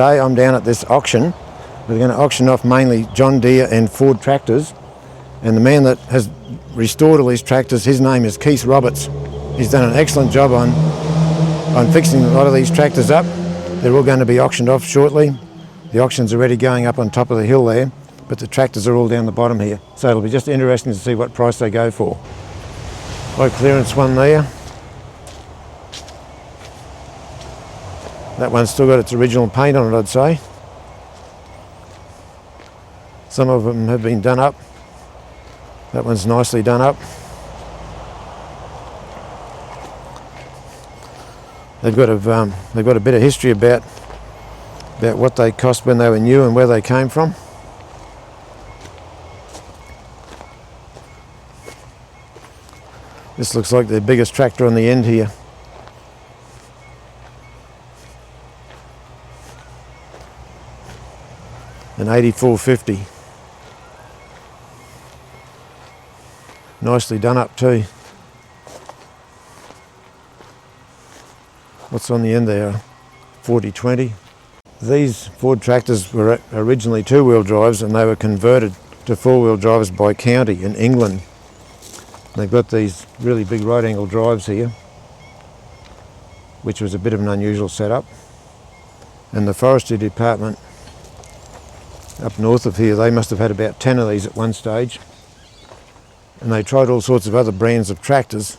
Today I'm down at this auction. We're going to auction off mainly John Deere and Ford tractors, and the man that has restored all these tractors, his name is Keith Roberts. He's done an excellent job on fixing a lot of these tractors up. They're all going to be auctioned off shortly. The auction's already going up on top of the hill there, but the tractors are all down the bottom here, so it'll be just interesting to see what price they go for. Low clearance one there. That one's still got its original paint on it, I'd say. Some of them have been done up. That one's nicely done up. They've got a bit of history about what they cost when they were new and where they came from. This looks like the biggest tractor on the end here. An 8450. Nicely done up too. What's on the end there? 4020. These Ford tractors were originally two-wheel drives, and they were converted to four-wheel drives by county in England. They've got these really big right-angle drives here, which was a bit of an unusual setup. And the forestry department up north of here, they must have had about 10 of these at one stage. And they tried all sorts of other brands of tractors.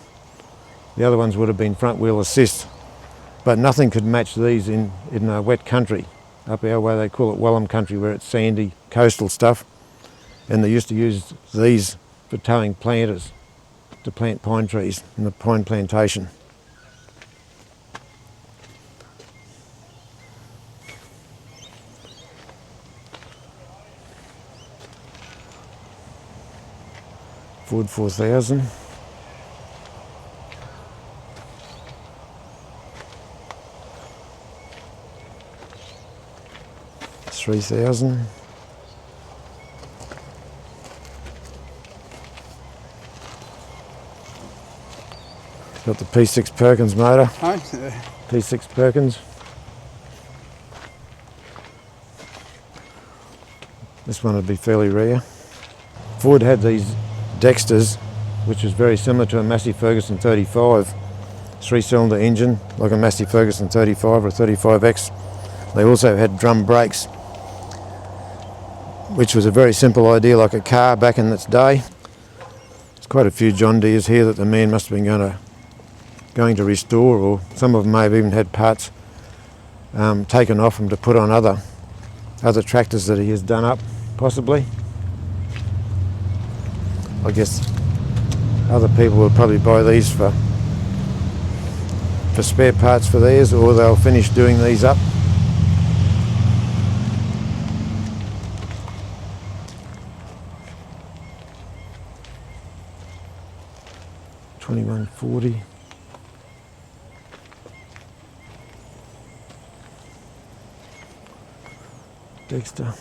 The other ones would have been front-wheel assist, but nothing could match these in wet country. Up our way they call it Wellham country, where it's sandy, coastal stuff. And they used to use these for towing planters to plant pine trees in the pine plantation. Ford 4000. $3,000. Got the P6 Perkins motor. Hi. P6 Perkins. This one would be fairly rare. Ford had these Dexters, which was very similar to a Massey Ferguson 35. Three-cylinder engine, like a Massey Ferguson 35 or 35X. They also had drum brakes, which was a very simple idea, like a car back in its day. There's quite a few John Deeres here that the man must have been going to restore, or some of them may have even had parts taken off them to put on other tractors that he has done up, possibly. I guess other people will probably buy these for spare parts for theirs, or they'll finish doing these up. $21.40. Dexter.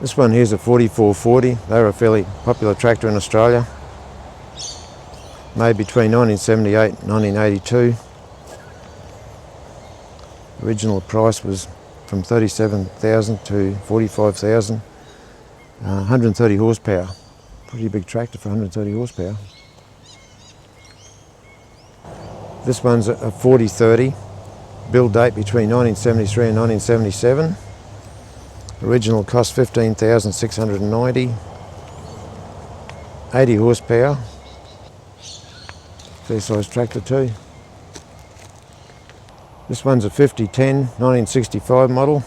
This one here's a 4440. They're a fairly popular tractor in Australia. Made between 1978 and 1982. Original price was from $37,000 to $45,000. 130 horsepower. Pretty big tractor for 130 horsepower. This one's a 4030. Build date between 1973 and 1977. Original cost $15,690. 80 horsepower. Fair size tractor too. This one's a 5010 1965 model.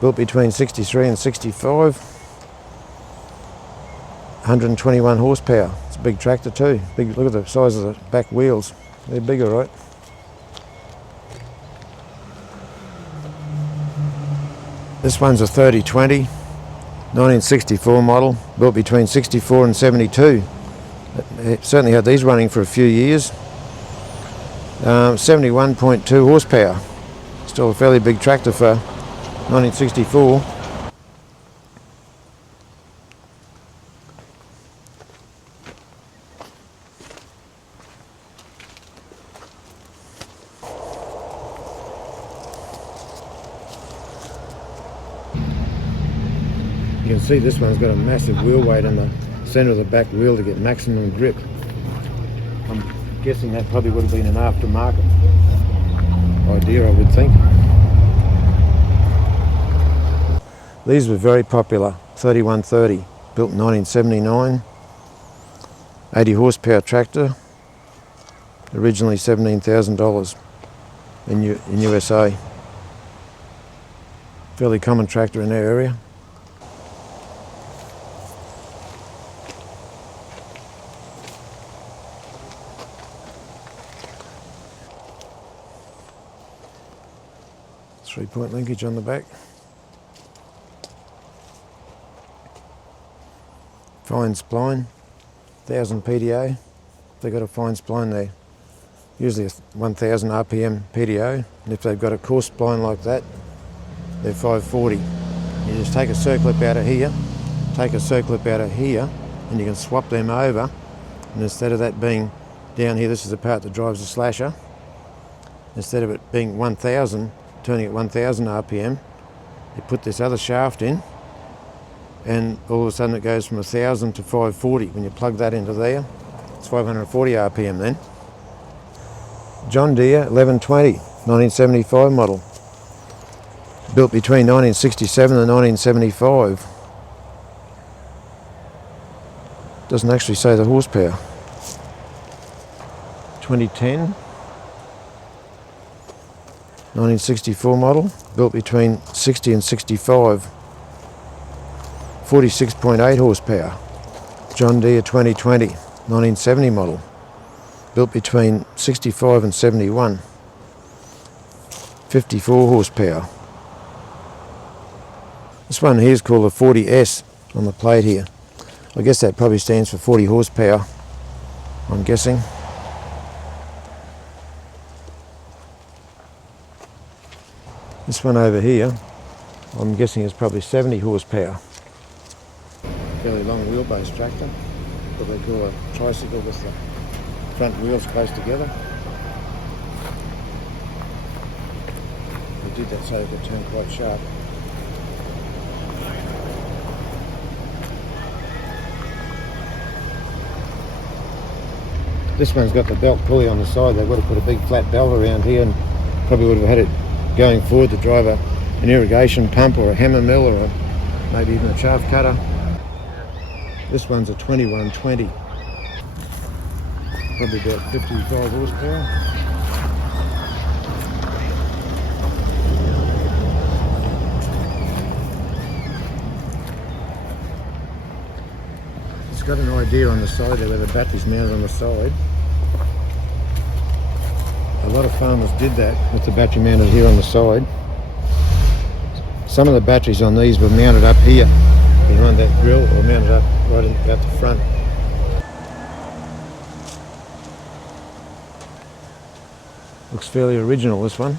Built between 63 and 65. 121 horsepower. It's a big tractor too. Big. Look at the size of the back wheels. They're big, all right. This one's a 3020, 1964 model, built between 64 and 72. It certainly had these running for a few years. 71.2 horsepower. Still a fairly big tractor for 1964. You can see this one's got a massive wheel weight in the centre of the back wheel to get maximum grip. I'm guessing that probably would have been an aftermarket idea, I would think. These were very popular. 3130, built in 1979. 80 horsepower tractor, originally $17,000 in USA. Fairly common tractor in our area. Three-point linkage on the back. Fine spline, 1000 PDO. If they've got a fine spline, they're usually a 1000 RPM PDO. And if they've got a coarse spline like that, they're 540. You just take a circlip out of here, take a circlip out of here, and you can swap them over. And instead of that being down here, this is the part that drives the slasher. Instead of it being 1000, turning at 1000 RPM, you put this other shaft in, and all of a sudden it goes from 1000 to 540. When you plug that into there, it's 540 RPM then. John Deere 1120, 1975 model. Built between 1967 and 1975. Doesn't actually say the horsepower. 2010. 1964 model, built between 60 and 65, 46.8 horsepower. John Deere 2020, 1970 model, built between 65 and 71, 54 horsepower. This one here is called a 40S on the plate here. I guess that probably stands for 40 horsepower, I'm guessing. This one over here, I'm guessing is probably 70 horsepower. Fairly long wheelbase tractor, what they call a tricycle with the front wheels close together. They did that so it could turn quite sharp. This one's got the belt pulley on the side. They would have put a big flat belt around here and probably would have had it going forward to drive an irrigation pump or a hammer mill or maybe even a chaff cutter. This one's a 2120, probably about 55 horsepower. It's got an idea on the side there where the battery's mounted on the side. A lot of farmers did that with the battery mounted here on the side. Some of the batteries on these were mounted up here behind that grill or mounted up right out the front. Looks fairly original, this one.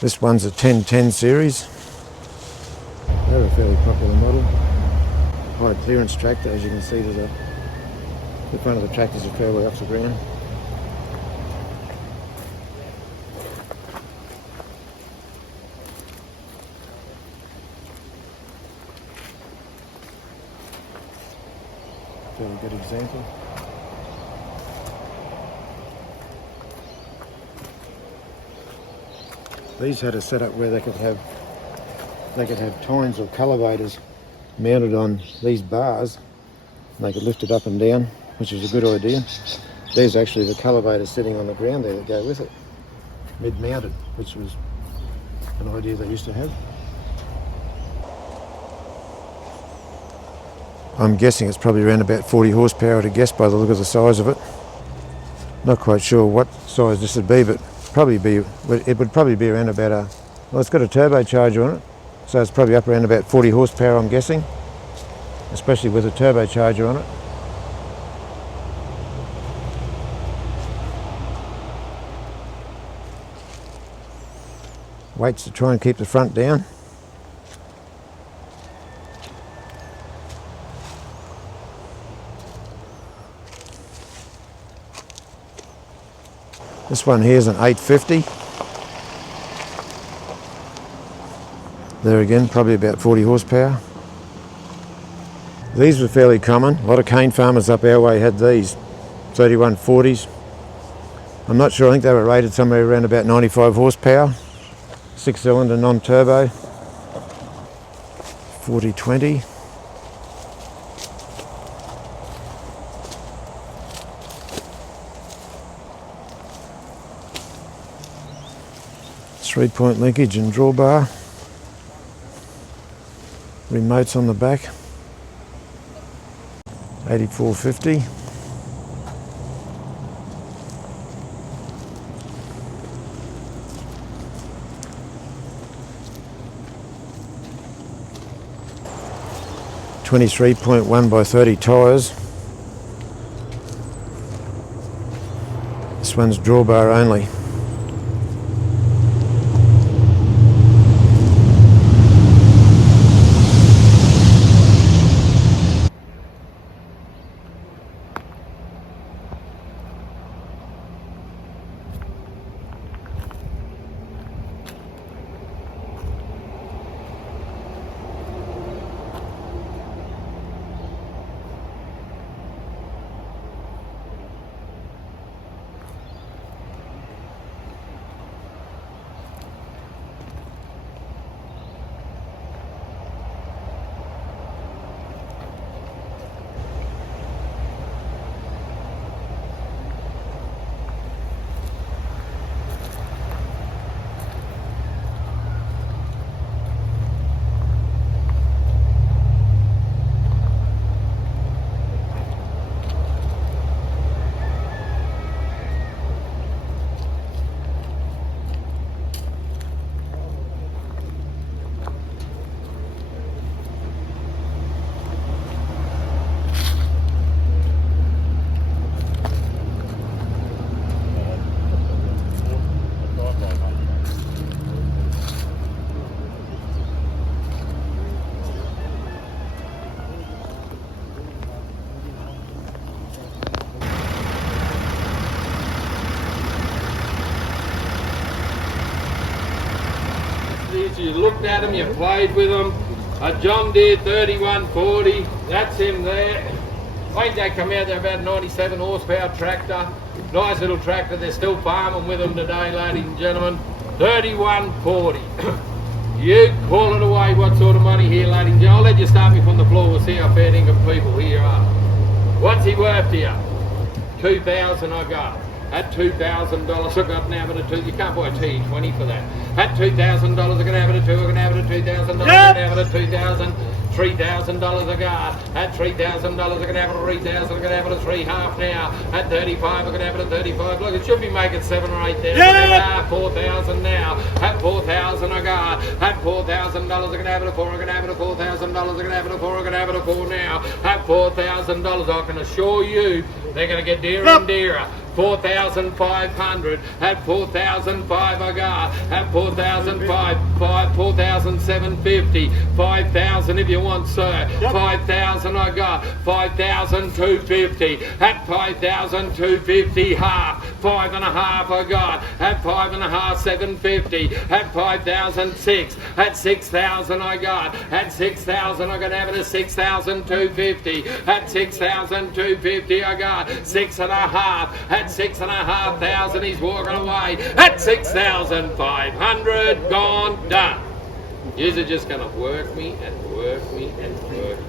This one's a 1010 series. They're a fairly popular model. High clearance tractor, as you can see, the front of the tractor's a fair way off the ground. Fairly good example. These had a setup where they could have tines or cultivators mounted on these bars, and they could lift it up and down, which is a good idea. There's actually the cultivators sitting on the ground there that go with it, mid-mounted, which was an idea they used to have. I'm guessing it's probably around about 40 horsepower to guess by the look of the size of it. Not quite sure what size this would be, but it would probably be around about well, it's got a turbocharger on it, so it's probably up around about 40 horsepower, I'm guessing, especially with a turbocharger on it. Weights to try and keep the front down. This one here is an 850. There again, probably about 40 horsepower. These were fairly common. A lot of cane farmers up our way had these, 3140s. I'm not sure, I think they were rated somewhere around about 95 horsepower. 6-cylinder, non-turbo. 4020. Three-point linkage and drawbar. Remotes on the back. 8450. .1 by 30 tyres. This one's drawbar only. You looked at them, you played with them. A John Deere 3140, that's him there. I think they come out, they're about 97 horsepower tractor. Nice little tractor, they're still farming with them today, ladies and gentlemen. 3140. You call it away, what sort of money here, ladies and gentlemen? I'll let you start me from the floor, we'll see how fair dinkum people here are. What's he worth to you? 2,000 I got. At $2,000 I got now at a two. You can't buy a T20 for that. At $2,000 I can have it at two. I can have it at $2,000. I can have it at $2,000. $3,000 a guard. At $3,000 I can have it at $3,000. I can have it at three half now. At 35 I can have it at 35. Look, it should be making 7 or 8,000. Yeah. 4,000 now. At 4,000 a guard. At $4,000 I can have it at 4. I can have it at $4,000. I can have it at 4. I can have it at 4 now. At $4,000 I can assure you they're going to get dearer and dearer. 4,500 at 4,005 I got at 4,005 4,750 5,000 if you want, sir. 5,000 I got 5,250 at 5,250 half 5.5 I got at 5.5 750 at 5,006 at 6,000 I got at 6,000 I got to have it at 6,250 at 6,250 I got 6.5 at 6,500 he's walking away at 6,500 gone done. Yous are just gonna work me and work me and work me.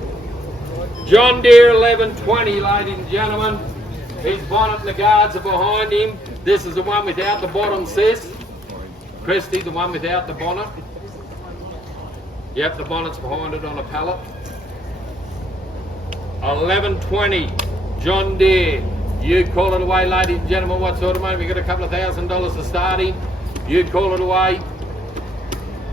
John Deere 1120, ladies and gentlemen. His bonnet and the guards are behind him. This is the one without the bottom, sis. Christy, the one without the bonnet. Yep, the bonnet's behind it on a pallet. 1120, John Deere. You call it away, ladies and gentlemen. What sort of money? We got a couple of $1,000 to start him. You call it away.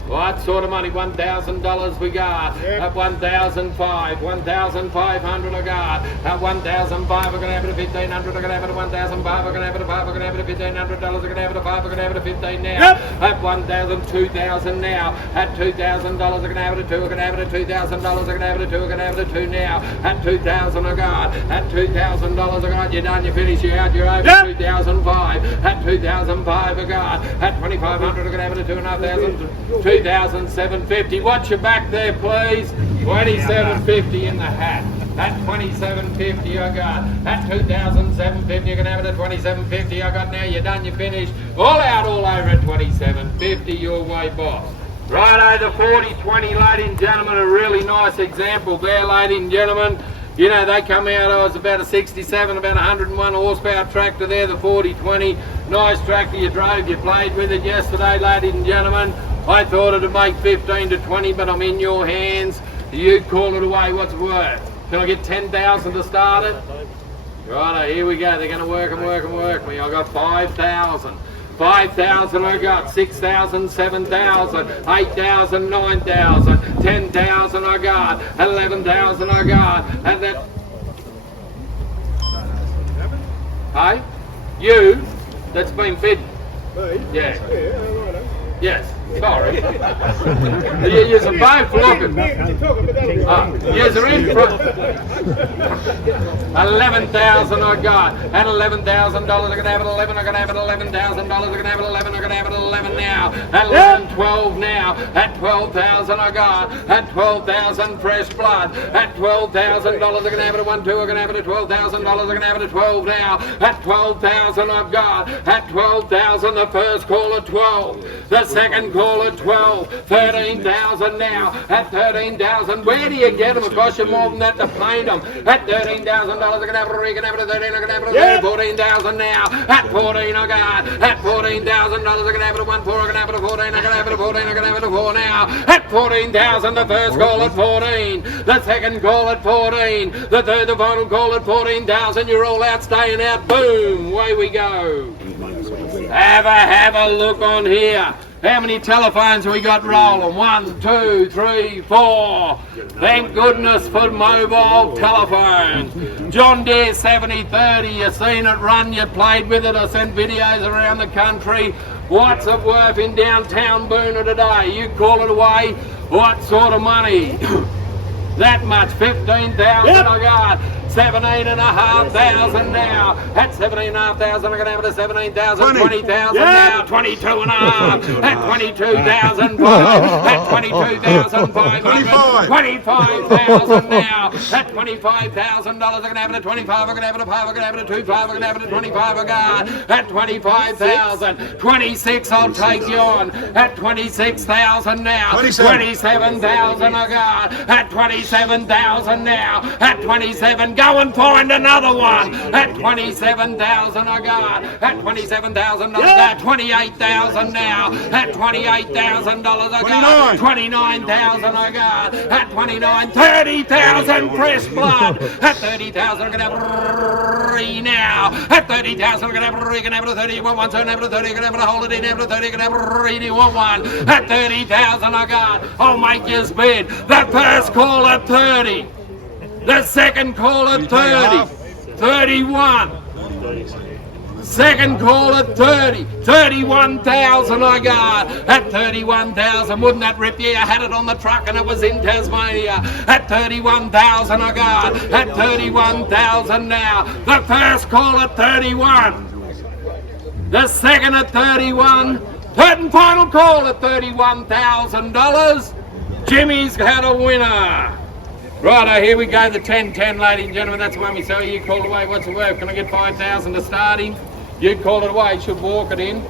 What sort of money? $1,000 we got. At 1,005, 1,500 I got. At 1,005 we're gonna have it at 1,500. We're gonna have it at 1,005. We're gonna have it at 5. We're gonna have it at $1,500. We're gonna have it at 5. We're gonna have it at 15 now. At 1,000, 2,000 now. At $2,000 we're gonna have it at 2. We're gonna have it at $2,000. We're gonna have it at 2. We're gonna have it at 2 now. At 2,000 I got. At $2,000 I got. You're done. You finish. You're out. You're over. 2,005. At 2,005 I got. At 2,500 we're gonna have it at 2,500. 2,750. Watch your back there, please. 2,750 in the hat. At 2,750 I got. At 2,750 you're gonna have it at 2,750 I got. Now you're done. You finished. All out, all over at 2,750. Your way, boss. Righto, the 40-20, ladies and gentlemen. A really nice example there, ladies and gentlemen. You know, they come out, I was about a 67, about 101 horsepower tractor there, the 40-20. Nice tractor, you drove, you played with it yesterday, ladies and gentlemen. I thought it'd make 15 to 20, but I'm in your hands. You call it away, what's it worth? Can I get 10,000 to start it? Righto, here we go, they're gonna work and work and work me. I got 5,000. 5,000 I got, 6,000, 7,000, 8,000, 9,000, 10,000 I got, 11,000 I got, and that... Hey? You? That's been bidden. Me? Yeah. Yeah, righto. Yes. Sorry. You're both looking. Yes, they're in front. 11,000 I got. At $11,000 I'm gonna have it 11. I'm gonna have it $11,000. I'm gonna have it 11. I'm gonna have it 11 now. At 11, 12 now. At 12,000 I got. At 12,000 fresh blood. At $12,000 I'm gonna have it at 1, 2. I'm gonna have it at $12,000. I'm gonna have it at 12 now. At 12,000 I've got. At 12,000 the first call at 12. The second call at 12, 13,000 now. At 13,000, where do you get them? It costs you more than that to paint them. At $13,000, I can have it. I can have it at 13. I can have it at 14,000 now. At 14, I got. At $14,000, I can have it at 1, 4. I can have it at 14. I can have it at 14. I can have it at 4 now. At 14,000, the first call at 14. The second call at 14. The third, the final call at 14,000. You're all out, staying out. Boom, away we go. Have a look on here. How many telephones have we got rolling? 1, 2, 3, 4. Thank goodness for mobile telephones. John Deere 7030, you seen it run, you played with it, I sent videos around the country. What's it worth in downtown Boona today? You call it away. What sort of money? That much, 15,000 I got. 17,500 now. At 17,500, I'm gonna have it at 17,000, 20,000 now, 22,500. At 22,005. At 22,500. 25,000 now. At $25,000, I'm gonna have it at 25. I'm gonna have it at 5. I'm gonna have it at 2, 5. I'm gonna have it at 25. I got. At 25,000. 26, I'll take you on. At 26,000 now. 27,000 I got. At 27,000 now. At 27. Go and find another one. At 27,000 I got. At $27,000 I got. 28,000 now. At $28,000 I got. 29,000 I got. At 29, 30,000 fresh blood. At 30,000 I'm gonna have 3 now. At 30,000 I'm gonna have 3. Can have it at 30. You want one? So have it at 30. Can have it at hold it in. Have it at 30. Can have it at 3. Do you want one? At 30,000 I got. I'll make you bid. The first call at 30. The second call at 30, 31. Second call at 30, 31,000 I got. At 31,000, wouldn't that rip you? I had it on the truck and it was in Tasmania. At 31,000 I got. At 31,000 now. The first call at 31. The second at 31. Third and final call at $31,000. Jimmy's had a winner. Righto, here we go, the 10-10, ladies and gentlemen. That's the one we sell. You call it away. What's it worth? Can I get 5,000 to start him? You call it away. Should walk it in.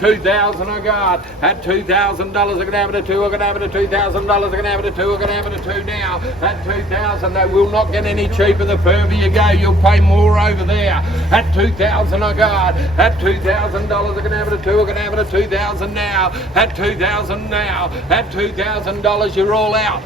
2,000 I got. At $2,000 I can have it at 2. I can have it at $2,000. I can have it at 2. I can have it at 2 now. At 2,000 they will not get any cheaper. The further you go, you'll pay more over there. At 2,000 I got. At $2,000 I can have it at 2. I can have it at 2,000 now. At 2,000 now. At $2,000 you're all out.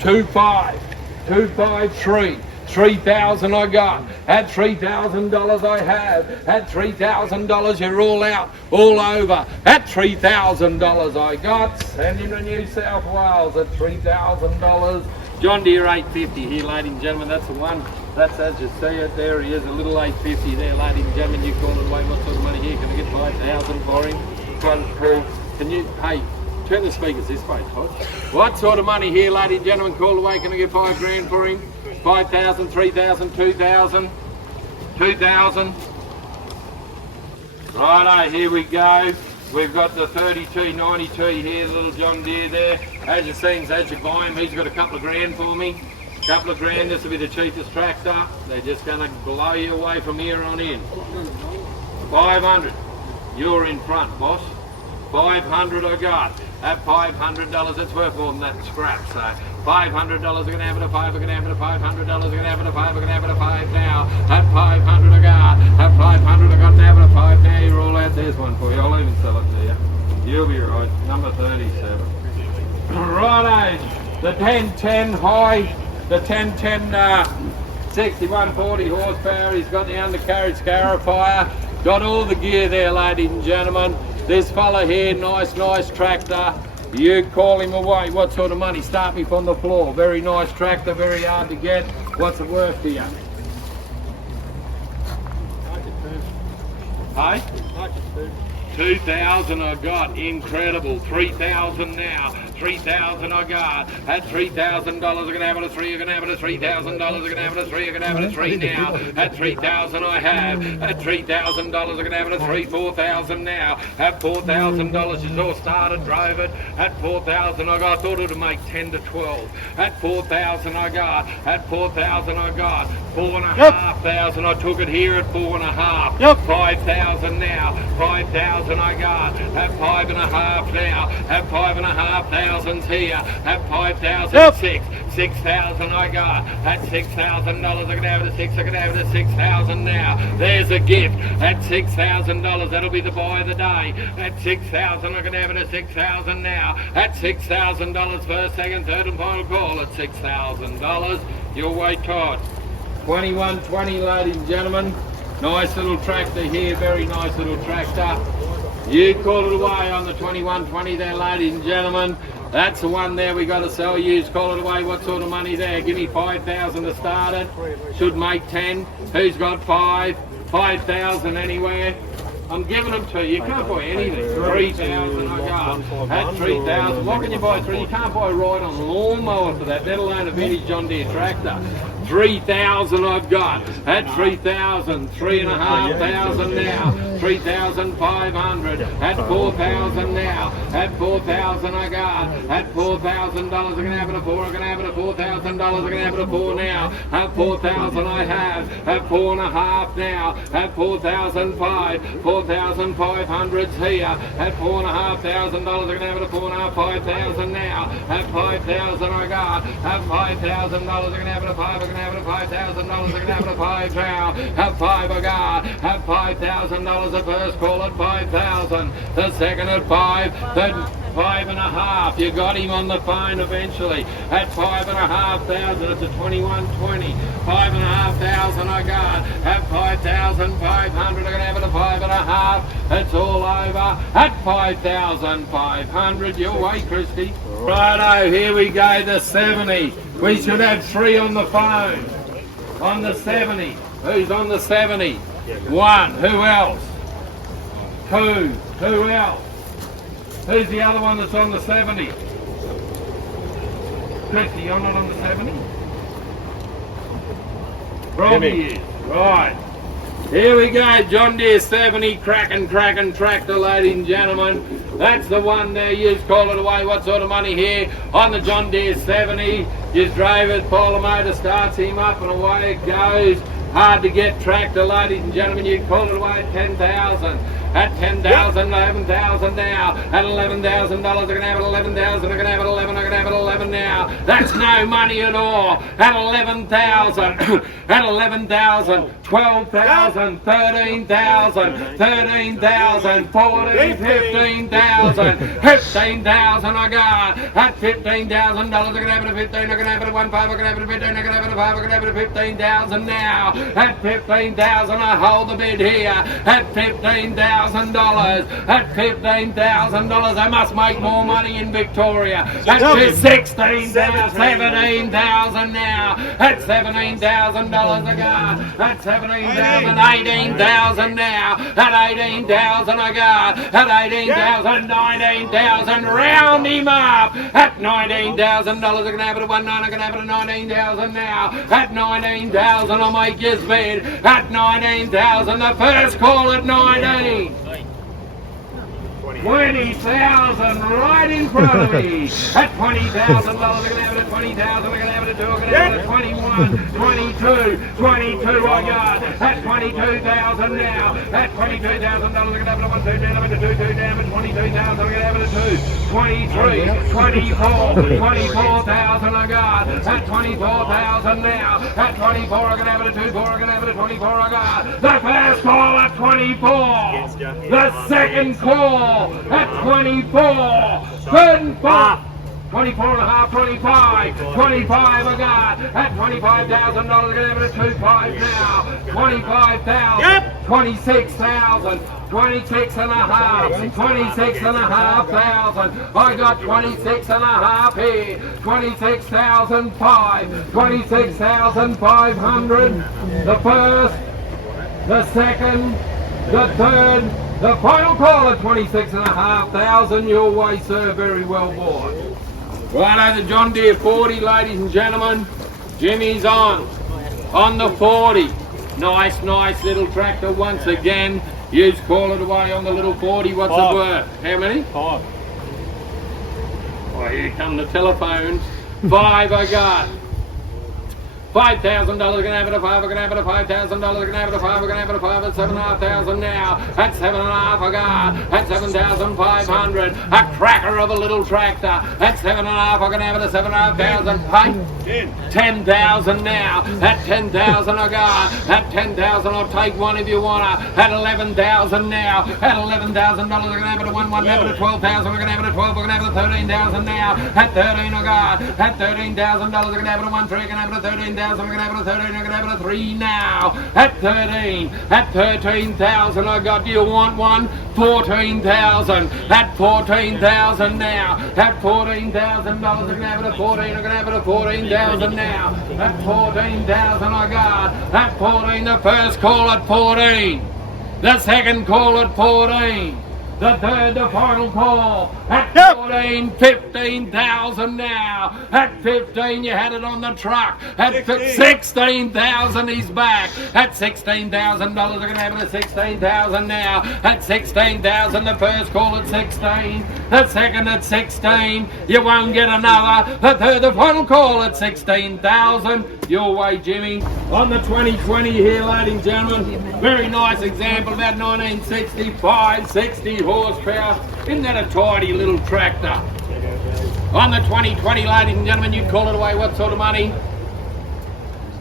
2,500. 253. 3,000 I got. At $3,000 I have. At $3,000 you're all out, all over. At $3,000 I got. Send him to New South Wales at $3,000. John Deere 850 here, ladies and gentlemen. That's the one. That's as you see it. There he is, a little 850 there, ladies and gentlemen. You call it away. What sort of money here? Can I get 5,000 for him? One, Paul. Can you, hey, turn the speakers this way, Todd. What sort of money here, ladies and gentlemen? Call away. Can I get 5 grand for him? 5,000, 3,000, 2,000, 2,000. Righto, here we go. We've got the 3292 here, the little John Deere there. As you've seen, as you buy him, he's got a couple of grand for me. Couple of grand, this will be the cheapest tractor. They're just going to blow you away from here on in. 500. You're in front, boss. 500 I got. At $500, it's worth more than that scrap. So $500, we're going to have it at 5, we're going to have it at $500, we're going to have it at 5, we're going to have it at 5 now. At 500 I got. At 500 I got to have it at 5 now. You're all out. There's one for you. I'll even sell it to you. You'll be right. Number 37. Righto. The 1010 high. The 1010 6140 horsepower. He's got the undercarriage scarifier. Got all the gear there, ladies and gentlemen. This fella here, nice tractor. You call him away. What sort of money? Start me from the floor. Very nice tractor, very hard to get. What's it worth to you? Hey? 2,000 I got. Incredible. 3,000 now. 3,000 I got. At $3,000, we're going to have it at 3. You're going to have it at $3,000. We're going to have it at 3. You're going to have it at 3 now. At 3,000 I have. At $3,000, we're going to have it at 3. 4,000 now. At $4,000, you all started, drove it. At 4,000 I got. I thought it would make 10 to 12. At 4,000 I got. At 4,000 I got. 4,500. I took it here at 4,500. Yep. 5,000 now. 5,000 I got. At 5,500 now. At 5,500 here. At 5,000. Yep. 6,000 I got. At $6,000, I'm gonna have it at 6. I'm gonna have it at 6,000 now. There's a gift. At $6,000, that'll be the buy of the day. At 6,000, I'm gonna have it at 6,000 now. At $6,000, first, second, third, and final call at $6,000. Your way, Todd. 2120, ladies and gentlemen. Nice little tractor here. Very nice little tractor. You call it away on the 2120 there, ladies and gentlemen. That's the one there we got to sell you. Call it away. What sort of money there? Give me 5,000 to start it. Should make 10. Who's got 5? 5,000 anywhere. I'm giving them to you. You can't buy anything. 3,000 I got. At 3,000. What can you buy? 3. You can't buy a ride on a lawnmower for that, let alone a vintage John Deere tractor. 3,000 I've got. At 3,000. 3,500 now. 3,500. At 4,000 now. At 4,000 I got. At $4,000 I'm going to have it at 4. I'm going to have it at $4,000. I'm going to have it at 4 now. At 4,000 I have. At 4,500 now. At 4,500. 4,500's here. At $4,500 I'm going to have it at 4,500. 5,000 now. At 5,000 I got. At $5,000 I'm going to have it at 5. I'm going to have it at $5,000. I'm going to have it at 5 now. At 5 I got. At $5,000 the first call at 5,000. The second at 5. Then 5.5. You got him on the phone eventually. At 5,500. It's a 2120. 5,500 I got. At 5,500. I'm going to have it at 5.5. It's all over. At 5,500. Your way, Christy. Righto, here we go. The 70. We should have 3 on the phone. On the 70. Who's on the 70? 1. Who else? 2. Who else? Who's the other one that's on the 70? Christy, you're not on the 70? Robbie is. Right. Here we go, John Deere 70, cracking tractor, ladies and gentlemen. That's the one there. You just call it away. What sort of money here on the John Deere 70? You drove it, pull the motor, starts him up, and away it goes. hard to get tractor, ladies and gentlemen. You'd call it away at 10,000. At 10,000, 11,000 now. At $11,000, I'm gonna have it 11,000. I'm gonna have it 11. I'm gonna have it 11 now. That's no money at all. At 11,000, at 11,000, 12,000, 13,000, 13,000, 14, 15,000, 15,000. I got at $15,000. I'm gonna have it at 15. I'm gonna have it at 1.5. I'm gonna have it at 15. I'm gonna have it at 5. I'm gonna have it at 15,000 now. At 15,000, I hold the bid here. At 15,000. At $15,000, I must make more money in Victoria. At 16,000, 17,000 now. At $17,000 a got. At 17,000, 18,000 now. At 18,000 I got. At 18,000, 19,000. Round him up. At $19,000, I'm gonna have it at 1.9. I'm gonna have it at 19,000 now. At 19,000, I'll make his bid. At 19,000, the first call at 19. 20,000 right in front of me. At $20,000, I'm gonna have it at 20,000. I'm gonna have it at 2. I'm gonna have it at 21, 22, 22. I got at 22,000 now. At $22,000, I'm gonna have it at 1, 2 down. I'm gonna 2 down. At 22,000, I'm gonna have it at 2, 23, 24, 24,000. I got at 24,000 now. At 24, I'm gonna have it at 2, 4. I'm gonna have it at 24. I got the first call at 24. The second call at 24, third and fourth, 24 and a half, 25, 25 I got, at $25,000, I'm gonna have it at 2.5 now, 25,000, 26,000, 26 and a half, 26 and a half thousand, I got 26 and a half here, 26,005, 26,500, the first, the second, the third, the final call at 26,500. Your way, sir. Very well bought. Righto, the John Deere 40, ladies and gentlemen. Jimmy's on the 40. Nice little tractor once again. You call it away on the little 40. What's it worth? How many? 5. Oh, here come the telephones. 5 I got. $5,000, gonna have it at 5, we're gonna have it at $5,000, gonna have it at 5, we're gonna have it at 5, at 7,500 now, at 7.5 I got, at 7,500, a cracker of a little tractor, at 7.5, I'm gonna have it at 7,500, hey, 10,000 now, at 10,000 I got, at 10,000 I'll take one if you wanna, at 11,000 now, at $11,000, we're gonna have it at 1, we're gonna have it at 12,000, we're gonna have it at 12, we're gonna have it at 13,000 now, at 13 I got, at $13,000, we're gonna have it at 1, 3, we're gonna have it at 13,000. We're gonna have it at 13, we're gonna have it at 3 now. At 13, at 13,000 I got, do you want one? 14,000, at 14,000 now. At $14,000, we're gonna have it at 14, we're gonna have it at 14,000 now. At 14,000 I got, at 14, the first call at 14. The second call at 14. The third, the final call at 14, 15,000 now. At 15, you had it on the truck. At 16,000, he's back. At $16,000, we're going to have it at 16,000 now. At 16,000, the first call at 16. The second at 16, you won't get another. The third, the final call at 16,000. Your way, Jimmy. On the 2020 here, ladies and gentlemen. Very nice example, about 1965, 60 horsepower. Isn't that a tidy little tractor? On the 2020, ladies and gentlemen, you call it away. What sort of money?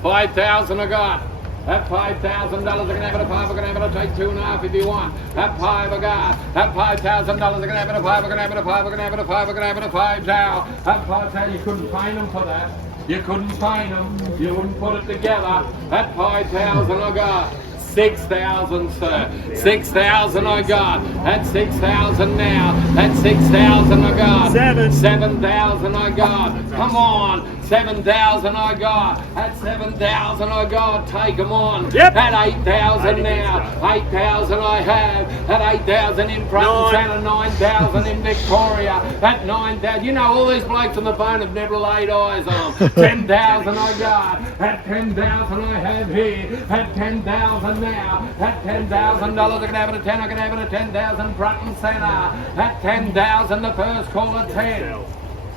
5,000 I got. At $5,000, we're going to have it at 5, we're going to have it at 2.5 if you want. At 5 I got. At $5,000, we're going to have it at 5, we're going to have it at 5, we're going to have it at 5, we're going to have it at 5 now. At 5,000, you couldn't find them for that. You couldn't find them. You wouldn't put it together. At 5,000 I got. 6,000, sir. 6,000 I got. At 6,000 now. At 6,000 I got. 7,000 I got. Come on. 7,000 I got. At 7,000 I got. Take them on. At 8,000 now. 8,000 I have. At 8,000 in front and center. 9,000 in Victoria. At 9,000. You know, all these blokes on the phone have never laid eyes on. 10,000 I got. At 10,000 I have here. At 10,000 now. At $10,000 I can have it at 10. I can have it at 10,000 front and center. At 10,000 the first call at 10.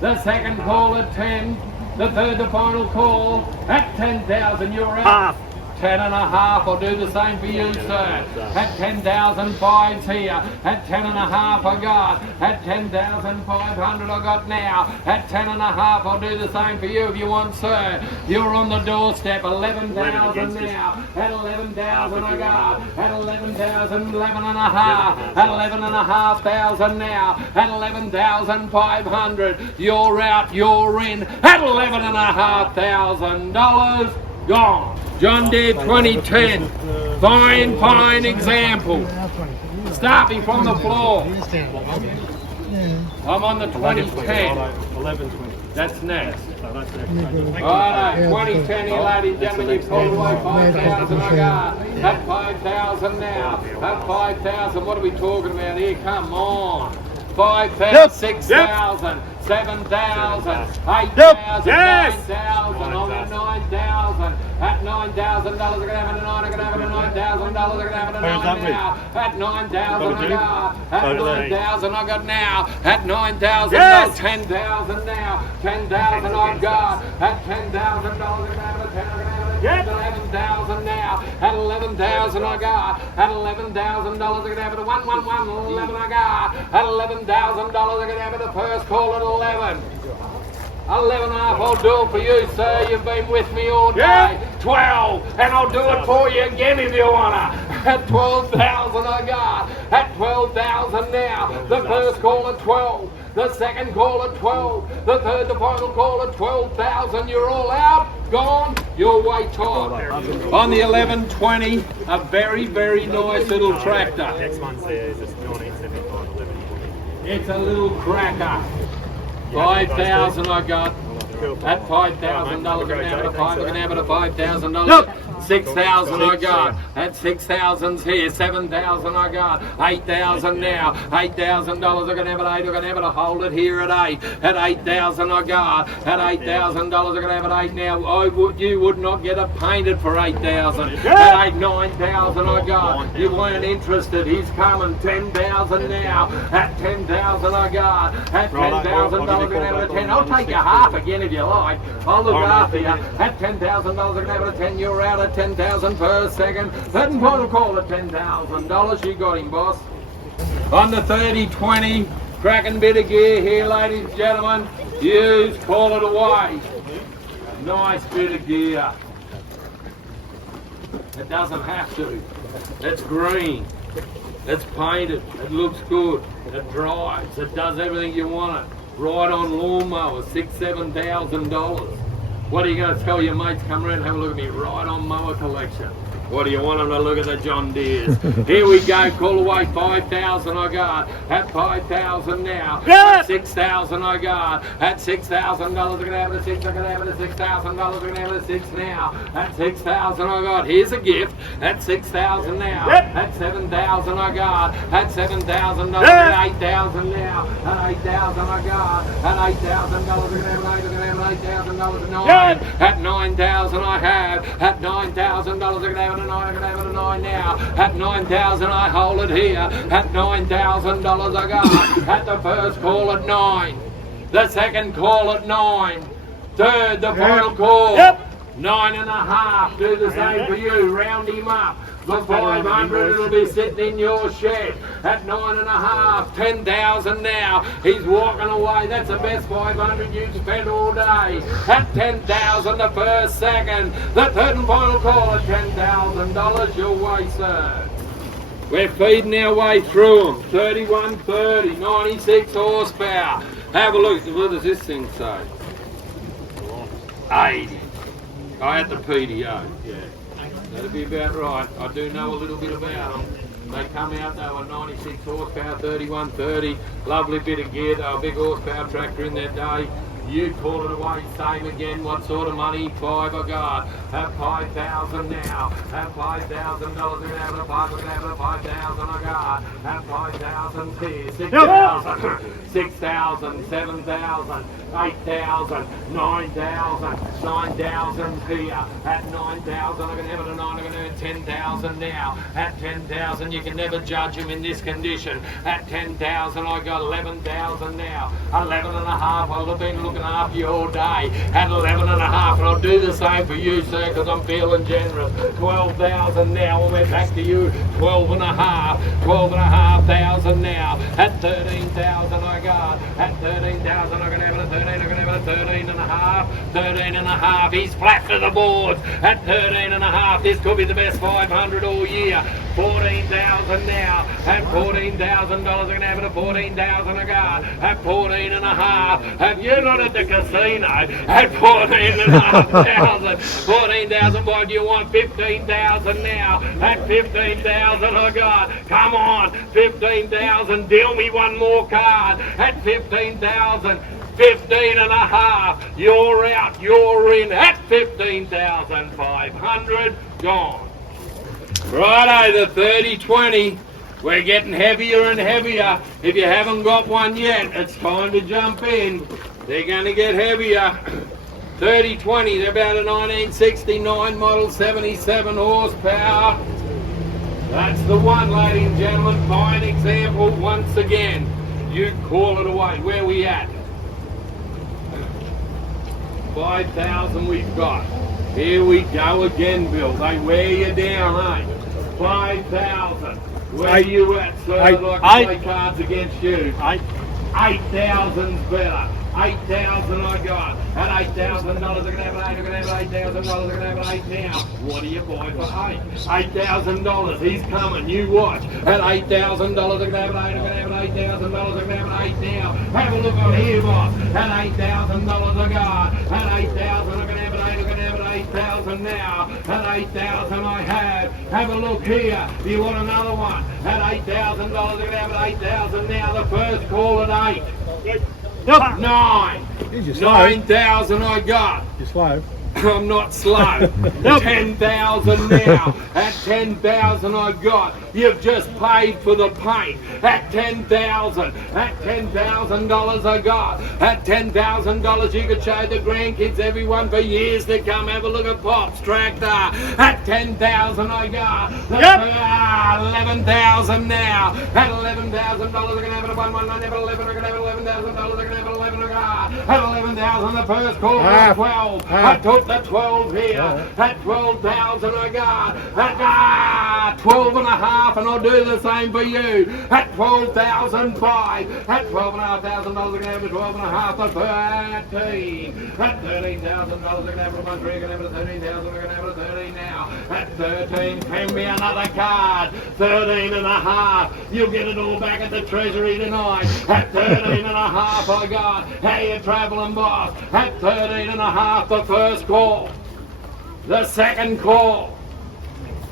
The second call at 10. The third, the final call at 10,000. You're out. 10 and a half, I'll do the same for you, sir. At 10,005's here. At 10 and a half I got. At 10,500 I got now. At 10 and a half, I'll do the same for you if you want, sir. You're on the doorstep. 11,000 now. At 11,000 I got. At 11,000, 11 and a half. At 11,500 now. At 11,500. You're out, you're in. At $11,500. Gone. John Deere 2010. Fine example. Starting from the floor. I'm on the 2010. 1120. That's next. So that's next. Alright, 2010 here, ladies and gentlemen, you pulled away 5,000 I got. At 5,000 now. At 5,000, what are we talking about here? Come on. 5,000, 6,000, 7,000, 8,000, 9,000, on the 9,000. At $9,000, I'm going to have it a 9, I'm going to have it a $9,000, I'm going to have it a 9 now. At 9,000 I got. At 9,000 I got now. At 9,000, 10,000 now. 10,000 I've got. At $10,000, I'm going to have it a 10, I'm going to have it a 11,000 now. At 11,000 I got. At $11,000 I'm going to have it a 11 I got. At $11,000 I'm going to have it a first call at 11. 11 and a half, I'll do it for you, sir. You've been with me all day. 12, and I'll do it for you again if you wanna. At 12,000 I got. At 12,000 now. The first call at 12. The second call at 12. The third, the final call at 12,000. You're all out, gone, you're way tight. On the 1120, a very nice little tractor. Next one's there is 1975 11. It's a little cracker. 5,000 I got. At $5,000 I'm going to have it a 5, we're going to have it a $5,000. 6,000 I got. At 6,000's here. 7,000 I got. 8,000 now. $8,000 I'm going to have it 8. We're going to have it a hold it here at 8. At 8,000 I got. At $8,000 I'm going to have it 8 now. You would not get it painted for 8,000. At 9,000 I got. You weren't interested. He's coming. 10,000 now. At 10,000 I got. At $10,000 I'm going to have it a 10. I'll take you half again if you like. I'll look after you. At $10,000 I'm going to have it a 10. You're out at 10,000 first, second, third and final call at $10,000. You got him, boss. On the 30-20, cracking bit of gear here, ladies and gentlemen. Use, call it away. Nice bit of gear. It doesn't have to. It's green. It's painted. It looks good. It drives. It does everything you want it. Right on lawnmower, $6,000–7,000. What are you going to tell your mates? Come around and have a look at me right on mower collection. What do you want them to look at the John Deeres? Here we go, call away 5,000 I got. At 5,000 now. At 6,000 I got. At $6,000 I'm going to have it a 6. I'm going to have it a $6,000. I'm going to have it a 6 now. At 6,000 I got. Here's a gift. At 6,000 now. At 7,000 I got. At 7,000 at 8,000 now. At 8,000 I got. At $8,000 I'm going to have it 8. I'm going to have it $8,000 at 9. At 9,000 I have. At $9,000 I'm going to have it a 9. I'm going to have it a 9 now. At 9,000 I hold it here. At $9,000 I got. At the first call at 9. The second call at 9. Third, the final call. 9.5. Do the same for you. Round him up. For 500 it'll be sitting in your shed. At 9.5, 10,000 now. He's walking away. That's the best 500 you've spent all day. At 10,000 the first, second. The third and final call at $10,000 your way, sir. We're feeding our way through them. 3130, 96 horsepower. Have a look. What does this thing say? 80. I had the PDO. Yeah. That'd be about right. I do know a little bit about them. They come out, they were 96 horsepower, 3130. Lovely bit of gear. They were a big horsepower tractor in their day. You call it away, same again. What sort of money? 5 I got. At 5,000 now. At $5,000 we're having a 5. We're having a 5,000 I got. At 5,000 here. 6,000. 6,000. 7,000. 8,000. 9,000. 9,000 here. At 9,000 I'm going to have it a 9. I'm going to have 10,000 now. At 10,000 you can never judge them in this condition. At 10,000 I got 11,000 now. 11.5. I've been looking looking after you all day at 11 and a half, and I'll do the same for you, sir, because I'm feeling generous. 12,000 now, and we're back to you. 12 and a half, 12 and a half thousand now. At 13,000 I got. At 13,000 I'm gonna have it at 13. I'm gonna have it at 13 and a half. 13 and a half. He's flat to the boards. At 13 and a half. This could be the best 500 all year. 14,000 now. At $14,000 I'm gonna have it at 14,000 I got. At 14 and a half. Have you not at the casino? At 14 and a half thousand. 14,000. What do you want? 15,000 now. At 15,000 I got. Come on. 15,000. Deal me one more card. At 15,000. 15 and a half. You're out. You're in. At 15,500. Gone. Righto, the 30-20. We're getting heavier and heavier. If you haven't got one yet, it's time to jump in. They're going to get heavier. 30-20, they're about a 1969 model, 77 horsepower. That's the one, ladies and gentlemen. Fine example once again. You call it away. Where we at? 5,000 we've got. Here we go again, Bill. They wear you down, eh? 5,000. Where you at, sir? I'd like to play cards against you. 8,000's better. 8,000 I got. At $8,000 I'm gonna have an 8. I'm gonna have an $8,000. I'm gonna have an 8 now. What do you buy for 8? $8,000. He's coming. You watch. At $8,000 I'm gonna have an 8. I'm gonna have an $8,000. I'm gonna have an 8 now. Have a look on here, boss. At $8,000 I got. At 8,000 I'm gonna have an 8. I'm gonna have an 8,000 now. At 8,000 I have. Have a look here. Do you want another one? At $8,000 I'm gonna have an 8,000 now. The first call at 8. Nope. 9. 9,000 I got. You're slow. I'm not slow. 10,000 now. At 10,000 I got. You've just paid for the paint. At 10,000. At $10,000 I got. At $10,000 you could show the grandkids, everyone, for years to come. Have a look at Pop's tractor. At 10,000 I got. 11,000 now. At $11,000 I'm gonna have it at 1. I never 11. I'm gonna have $11,000. I'm gonna have 11 I got. At 11,000 the first call was 12. I took the 12 here. At 12,000 I got. At 12 and a half, and I'll do the same for you. At 12,005. At $12,500 I'm gonna have it 12 and a half to 13. At $13,000 I'm gonna have it 1 3. I'm gonna have it 13,000. I'm gonna have it 13 now. At 13, send me another card. 13 and a half. You'll get it all back at the Treasury tonight. At 13 and a half I got. How you travelling, boss? At 13 and a half, the first call. The second call.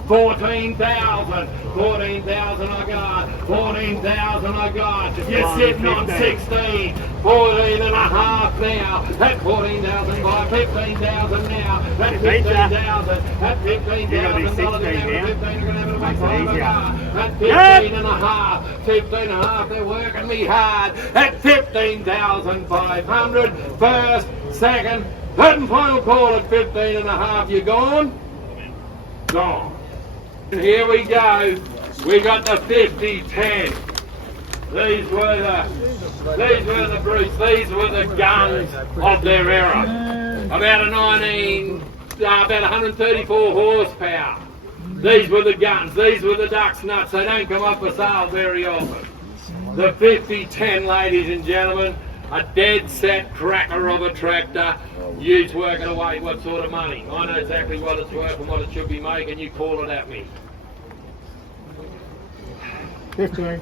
14,000. 14,000 I got. 14,000 I got. You're sitting on 16. 14 and a half now. At 14,000 by 15,000 now. At 15,000. At $15,000 I'm gonna have it 15. I'm gonna have it at 5 I got. At 15 and a half. 15 and a half. They're working me hard. At 15,500. First, second, third and final call at 15 and a half. You gone? Gone. And here we go. We got the 50-10. These were the brutes. These were the guns of their era. About 134 horsepower. These were the guns. These were the duck's nuts. They don't come up for sale very often. The 50-10, ladies and gentlemen. A dead set cracker of a tractor. You's working away what sort of money. I know exactly what it's worth and what it should be making. You call it at me. 15.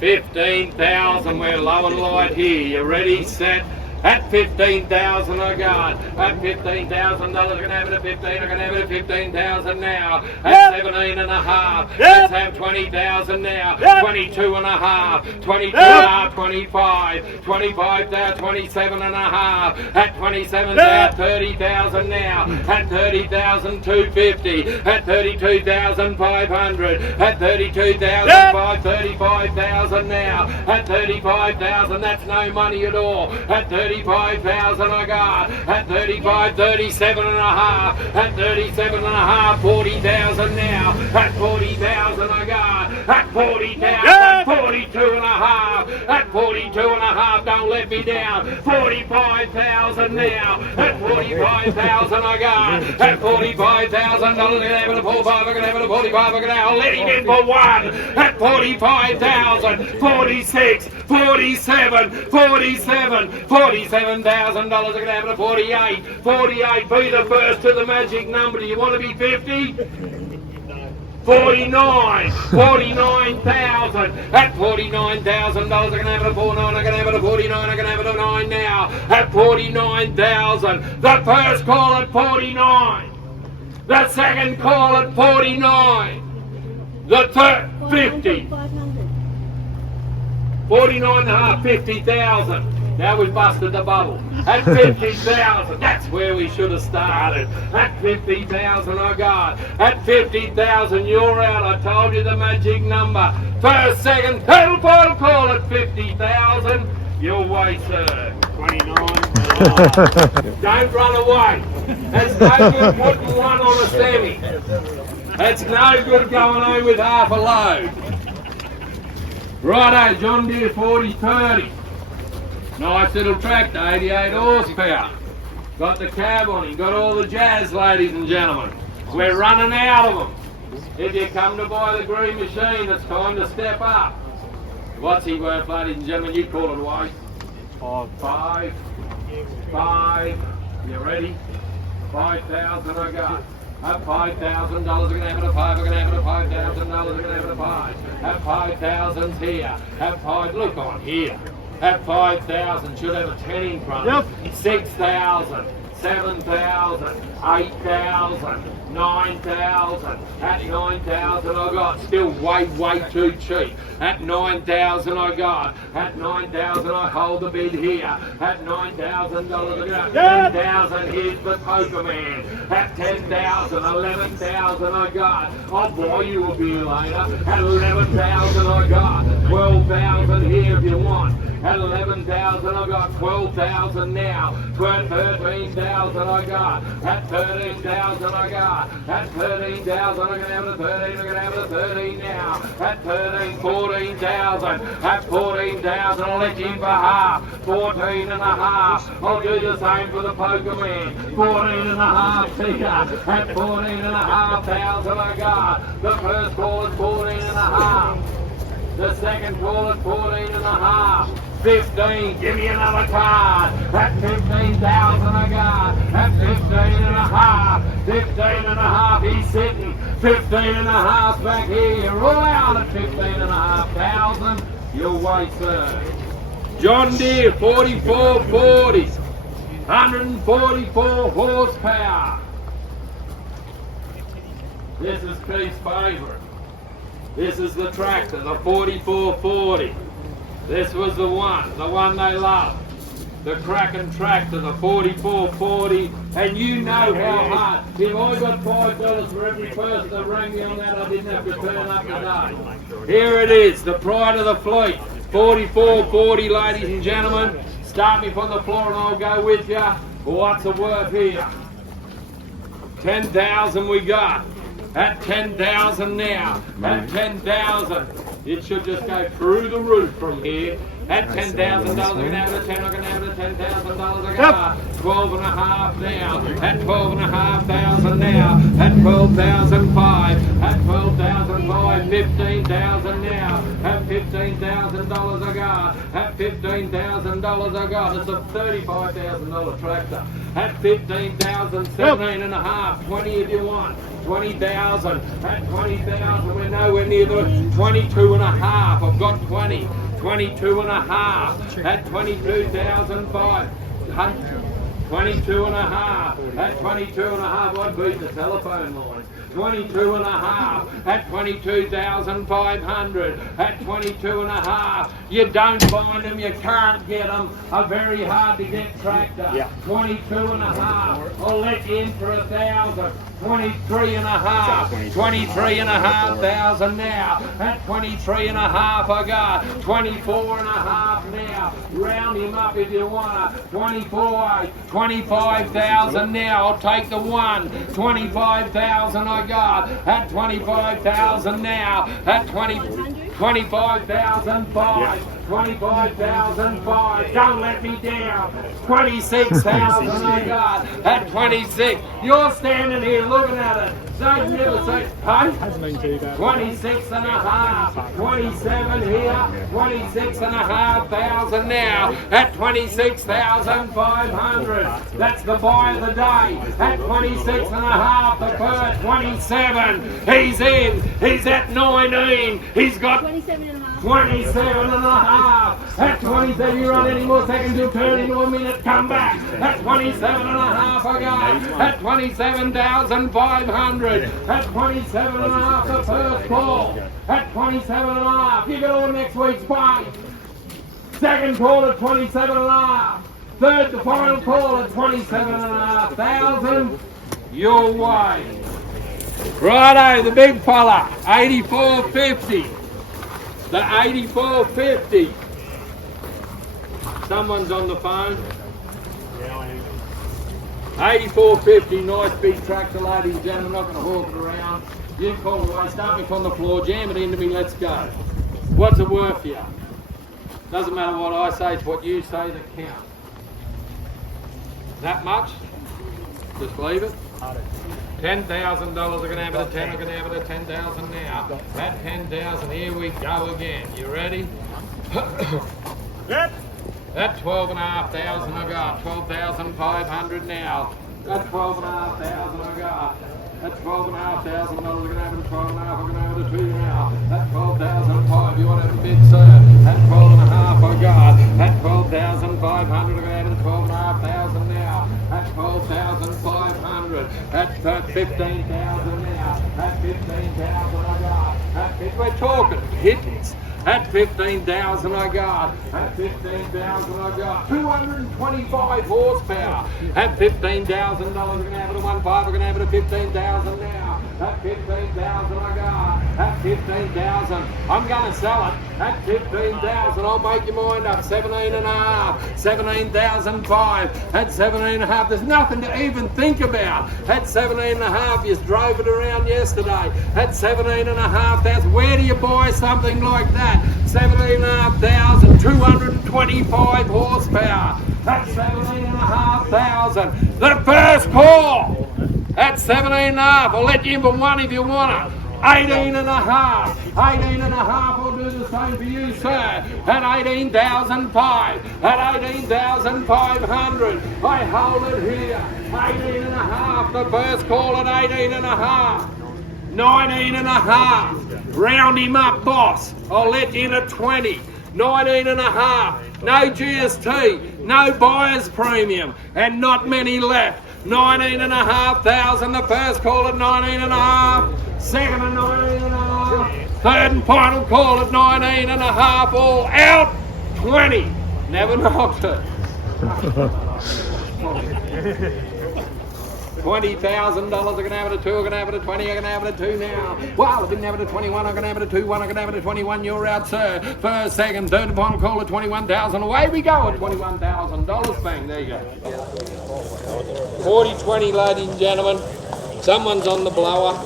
15,000. We're low and light here. You ready, set? At 15,000 I got. At $15,000 I'm gonna have it at 15. I'm gonna have it at 15,000 now. At 17 and a half. Let's have 20,000 now. 22 and a half. 22 and a half. 25. 25,000. 27 and a half. At 27,000. At 30,000 now. At 30,250. At 32,500. At 32,000. 35,000 now. At 35,000. That's no money at all. At 35,000 35,000 I got. At 35, 37 and a half. At 37 and a half, 40,000 now. At 40,000 I got. At 40,000, 42 and a half. At 42 and a half, don't let me down. 45,000 now. At 45,000 I got. At 45,000, I'm gonna have it at 45, I'm gonna have it at 45, I'm gonna have it. Let him in for one. At 45,000, 46, 47, 47, $47,000, I'm gonna have it at 48, 48, be the first to the magic number. Do you want to be 50? 49, 49,000. At $49,000, I'm gonna have it at 49, I'm gonna have it at 49, I'm gonna have it at 9 now. At 49,000. The first call at 49. The second call at 49. The third 50. 49 and a half, 50,000. Now we've busted the bubble. At 50,000, that's where we should have started. At 50,000 I got. At 50,000 you're out. I told you the magic number. First, second, third, final call at 50,000. Your way, sir. 29. Don't run away. It's no good putting one on a semi. It's no good going home with half a load. Righto, John Deere 4030. Nice little tractor, 88 horsepower. Got the cab on him, got all the jazz, ladies and gentlemen. We're running out of them. If you come to buy the green machine, it's time to step up. What's he worth, ladies and gentlemen? You call it away. 5. You ready? 5,000 I got. At $5,000, I'm going to have it at 5. I'm going to have it at $5,000. I'm going to have it at 5. At 5,000's here. At 5, look on here. At 5,000, should have a 10 in front. Yep. 6,000, 7,000, 8,000, 9,000. At 9,000 I got. Still way too cheap. At 9,000 I got. At 9,000 I hold the bid here. At $9,000 I got. 10,000 here's the poker man. At 10,000, 11,000 I got. I'll buy you a beer later. At 11,000 I got. 12,000 here if you want. At 11,000 I got. 12,000 now. 13,000 I got. At 13,000 I got. At 13,000 I'm going to have it at 13. I'm going to have it at 13 now. At 13, 14,000. At 14,000 I'll let you in for half. 14 and a half. I'll do the same for the poker man. 14 and a half here. At 14 and a half thousand I got. The first call at 14 and a half. The second call at 14 and a half. 15, give me another card. At 15,000 I got. At 15 and a half. 15 and a half, he's sitting. 15 and a half back here. You're all out at 15 and a half thousand. Your way, sir. John Deere 4440. 144 horsepower. This is Keith's favourite. This is the tractor, the 4440. This was the one they loved. The cracking tractor, the 4440. And you know how hard. If I got $5 for every person that rang me on that, I didn't have to turn up today. Here it is, the pride of the fleet. 4440, ladies and gentlemen. Start me from the floor and I'll go with you. What's the worth here? 10,000 we got. At 10,000 now. At 10,000. It should just go through the roof from here. At $10,000, I'm going to have it at 10, I'm going to have it at $10,000 I got. 12 and a half now. At 12 and a half thousand now. At 12,005. At 12,005. 15,000 now. At $15,000 I got. At $15,000 I got. It's a $35,000 tractor. At 15,000, 17 and a half. 20 if you want. 20,000. At 20,000, we're nowhere near the 22 and a half. I've got 20. 22 and a half. At 22,500. 22 and a half. At 22 and a half, I'd beat the telephone line. 22 and a half. At 22,500. At 22 and a half. You don't find them, you can't get them. A very hard to get tractor. 22 and a half. I'll let you in for 1,000. 23 and a half, 23 and a half thousand now, at 23 and a half I got, 24 and a half now, round him up if you wanna, 24, 25,000 now, I'll take the one, 25,000 I got, at 25,000 now, at 25,005, 25,005, don't let me down, 26,000 I got, at 26, you're standing here looking at it, don't never say, hey, 26 and a half, 27 here, 26 and a half thousand now, at 26,500, that's the buy of the day, at 26 and a half, the first, 27, he's in, he's at 19, he's got 27 and a half. 27 and a half. At 27, you run any more seconds, you'll turn into a minute, come back. At 27 and a half, I got. At 27,500. At 27 and a half, the first call. At 27 and a half, you get all next week's pay. Second call at 27 and a half. Third, the final call at 27 and a half thousand. Your way. Righto, the big fella, 84.50. The 84.50. Someone's on the phone. 84.50, nice big tractor, ladies and gentlemen. I'm not going to hawk it around. You call away, start me from the floor, jam it into me, let's go. What's it worth for you? Doesn't matter what I say, it's what you say that counts. That much? Just leave it. $10,000, I'm going to have it at 10, I'm going to have it at 10,000 now. At 10,000, here we go again. You ready? Yep. At 12,500 I got, 12,500 now. At 12,500 I got. At $12,500, I'm going to have it at 12,500, I'm going to have it at 2 now. At 12,500, you want to have a bid, sir? At 12,500 I got. At 12,500, I'm going to have it at 12,500 now. At 12,500. At 15,000 now. At 15,000 I got. We're talking hits. At 15,000 I got. At 15,000 I got. 225 horsepower. At $15,000, we're going to have it at 1.5. We're going to have it at 15,000 now. At 15,000 I got. At 15,000, I'm going to sell it. At 15,000, I'll make your mind up. 17 and a half. 17,005. At 17 and a half, there's nothing to even think about. At 17 and a half, you drove it around yesterday. At 17 and a half, that's where do you buy something like that? 17,500, 225 horsepower. At 17,500, the first call. At 17.5, I'll let you in for one if you want it. 18.5, 18.5, I'll do the same for you, sir. At 18,500, at 18,500, I hold it here. 18.5, the first call at 18.5. 19.5, round him up, boss. I'll let you in at 20. 19.5, no GST, no buyer's premium, and not many left. 19,500, the first call at 19.5, second at 19.5, third and final call at 19.5, all out, 20. Never knocked it. $20,000, I'm going to have it at 2, I'm going to have it at 20, I'm going to have it at 2 now. Well, I didn't have it at 21, I'm going to have it at 2, 1, I'm going to have it at 21, you're out, sir. First, second, third and final call at 21,000, away we go at $21,000, bang, there you go. 40-20, ladies and gentlemen, someone's on the blower.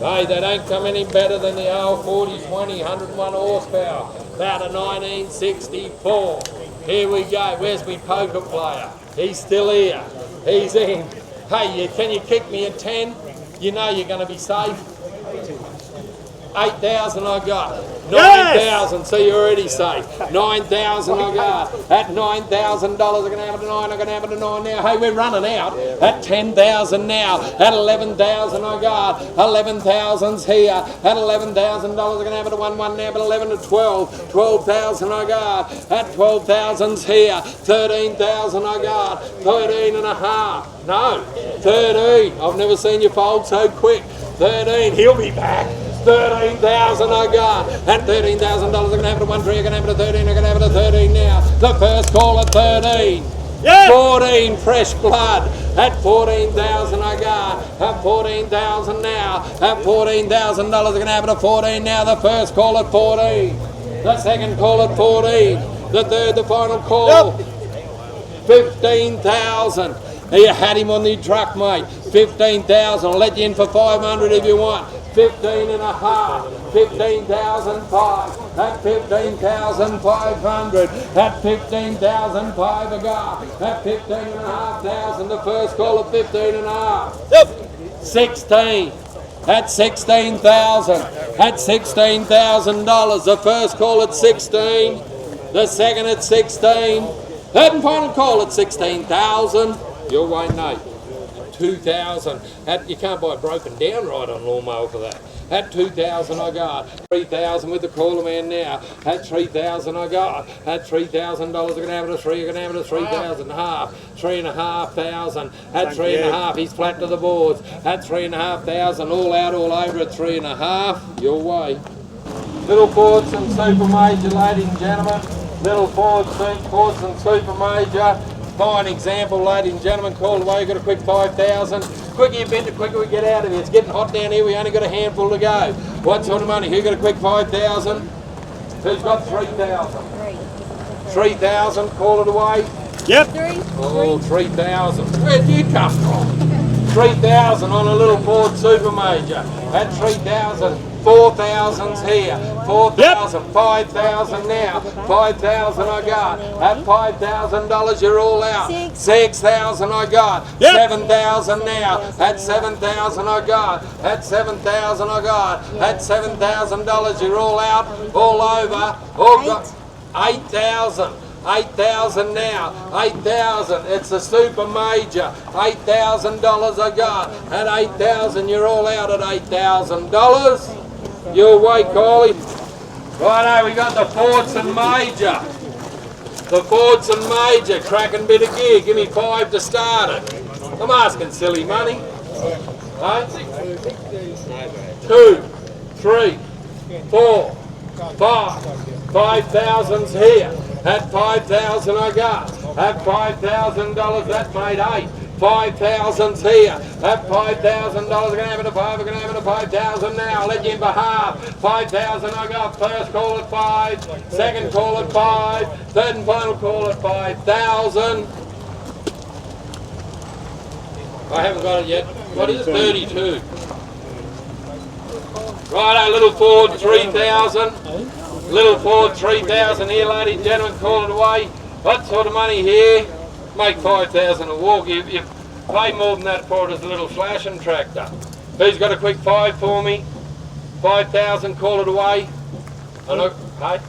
Hey, they don't come any better than the old 40-20, 101 horsepower, about a 1964. Here we go, where's my poker player? He's still here, he's in. Hey, can you kick me at 10? You know you're going to be safe. 8,000 I got. 9,000, so you're already safe. 9,000 I got. At $9,000, I'm going to have it at 9, I'm going to have it at 9 now. Hey, we're running out. At 10,000 now. At 11,000 I got. 11,000's here. At $11,000, I'm going to have it at 1 now, but 11 to 12. 12,000 I got. At 12,000's here. 13,000 I got. 13 and a half. No, 13. I've never seen you fold so quick. 13, he'll be back. 13,000 I got. At $13,000, I'm going to have it at 1 3, I'm going to have it at 13, I'm going to have it at 13 now. The first call at 13. 14 fresh blood. At 14,000 I got. At 14,000 now. At $14,000 I can have it at 14 now. The first call at 14. The second call at 14. The third, the final call. 15,000. You had him on the truck, mate. 15,000. I'll let you in for 500 if you want. 15 and a half. 15,005. At 15,500. At 15,005 a go. At 15,500. The first call at 15 and a half. 16. At 16,000. At $16,000. The first call at 16. The second at 16. Third and final call at 16,000. Your way, Nate. 2,000. You can't buy a broken down ride on lawnmower for that. At 2,000 I got. 3,000 with the caller man now. At 3,000 I got. At $3,000 I can have it at 3. I can have it at 3,000 half. 3,500. At 3.5 he's flat to the boards. At 3,500 all out all over at 3.5. Your way. Little Fords and Super Major, ladies and gentlemen. Little Fords and Super Major. Fine example, ladies and gentlemen. Call away, got a quick 5,000. Quicker you bid, the quicker we get out of here. It's getting hot down here, we only got a handful to go. What sort of money? Who got a quick 5,000? Who's got 3,000? 3,000, call it away. Yep. Oh, 3,000. Where'd you come from? 3,000 on a little Ford Super Major. At 3,000. 4,000's here. 4,000, 5,000 now. 5,000 I got. At $5,000 you're all out. 6,000 I got. 7,000 now. At 7,000 I got. At 7,000 I got. At $7,000 you're all out. All over. All got. 8,000. 8,000 now. 8,000. It's a Super Major. $8,000 I got. At 8,000 you're all out at $8,000. Your way, Coley. Righto, we got the Fordson Major. The Fordson Major, cracking bit of gear. Give me 5 to start it. I'm asking silly money. Right? 2, 3, 4, 5. 5,000's here. At 5,000 I got. At $5,000 that made 8. 5,000's here. At $5,000 I can have it at 5. I can have it at 5,000 now. I'll let you in for half. 5,000 I got. First call at 5. Second call at 5. Third and final call at 5,000. I haven't got it yet. What is it? 32. Righto, little Ford 3,000. Little Ford 3,000 here, ladies and gentlemen. Call it away. What sort of money here? Make 5,000 a walk. You pay more than that for it as a little slashing tractor. Who's got a quick 5 for me? 5,000, call it away. Hey?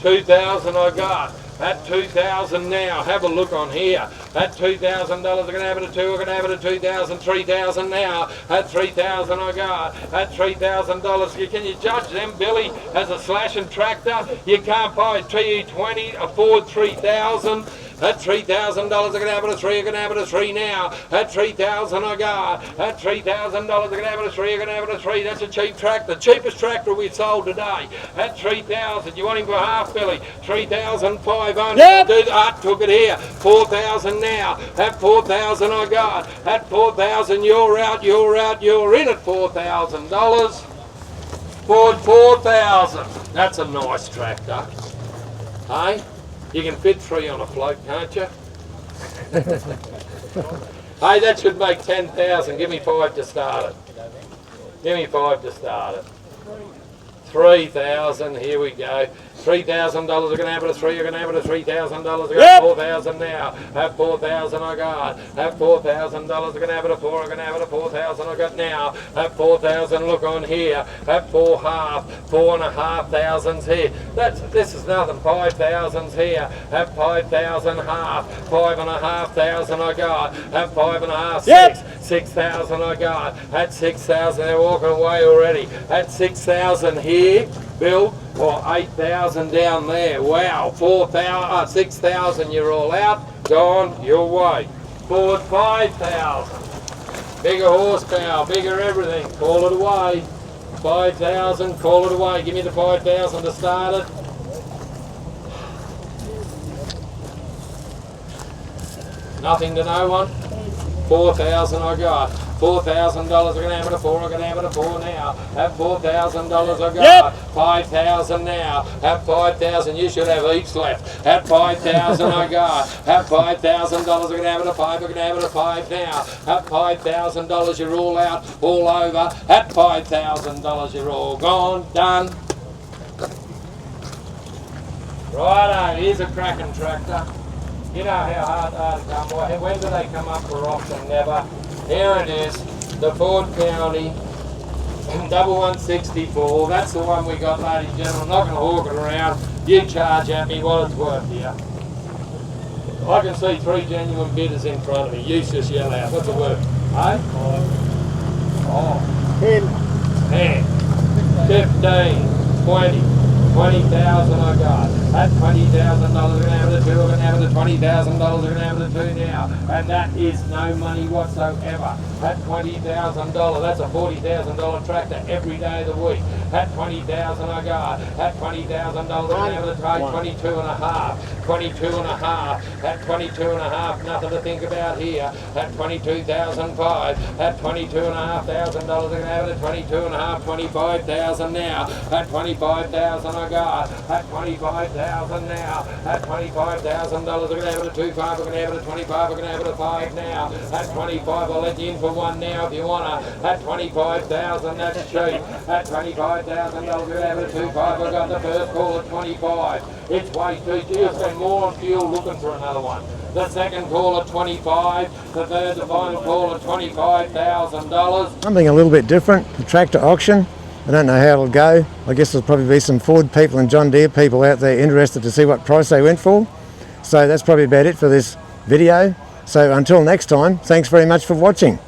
2,000 I got. At 2,000 now, have a look on here. At $2,000 I can have it at 2, I can have it at 2,000, 3,000 now. At 3,000 I got. At $3,000, can you judge them, Billy, as a slashing tractor? You can't buy a TE20, a Ford 3,000. At $3,000 I can have it at 3, I can have it at 3 now. At 3,000 I got. At $3,000 I can have it at 3, I can have it at 3. That's a cheap tractor, cheapest tractor we've sold today. At 3,000, you want him for half, Billy? 3,500. Yep. Took it here. 4,000 now. At 4,000 I got. At 4,000 you're out, you're out, you're in at $4,000. Ford 4,000. That's a nice tractor. Hey? You can fit 3 on a float, can't you? Hey, that should make 10,000. Give me 5 to start it. Give me 5 to start it. 3,000. Here we go. $3,000. I can have it at 3. I can have it at $3,000. I got 4,000 now. Have 4,000 I got. Have $4,000. I can have it at 4. I can have it at 4,000 I got now. Have 4,000. Look on here. Have 4 half. 4,500's here. This is nothing. 5,000's here. Have 5,000 half. 5,500 I got. Have 5.5. 6. 6,000 I got. At 6,000 they're walking away already. At 6,000 here, Bill, or 8,000 down there. Wow, 6,000 you're all out, gone your way. Ford 5,000. Bigger horsepower, bigger everything. Call it away. 5,000, call it away. Give me the 5,000 to start it. Nothing to no one? 4,000 I got. $4,000 I can have it at 4, I can have it at 4 now. Have $4,000 I got. Yep. 5,000 now. Have 5,000, you should have heaps left. Have 5,000 I got. Have $5,000 I can have it at 5, I can have it at 5 now. Have $5,000, you're all out, all over. At $5,000 you're all gone, done. Righto, here's a cracking tractor. You know how hard they are to come by. When do they come up for auction? Never. Here it is, the Ford County 1164. That's the one we got, ladies and gentlemen. I'm not going to hawk it around. You charge at me what it's worth here. I can see 3 genuine bidders in front of me. You just yell out. What's it worth? Eh? 10, 15, 20. 20,000 I got. At $20,000 we're gonna have it at 2, we're gonna have it at $20,000, we're gonna have it at 2 now. And that is no money whatsoever. At $20,000, that's a $40,000 tractor every day of the week. At 20,000 I got. At $20,000 we're gonna have it at 22 and a half. 22 and a half. At 22 and a half, nothing to think about here. At 22,005. At $22,500 we're gonna have it at 22 and a half. 25,000 now. At 25,000 I got. At 25,000 now. At $25,000 we're gonna have it at 2.5. We're gonna have it at 25. We're gonna have it at 5 now. At 25, I'll let you in for 1 now if you wanna. At 25,000, that's cheap. At $25,000 we're gonna have it at 2.5. I got the first call at 25. It's way too cheap. You'll spend more on fuel looking for another one. The second call at 25. The third, the final call at $25,000. Something a little bit different, the tractor auction. I don't know how it'll go. I guess there'll probably be some Ford people and John Deere people out there interested to see what price they went for. So that's probably about it for this video. So until next time, thanks very much for watching.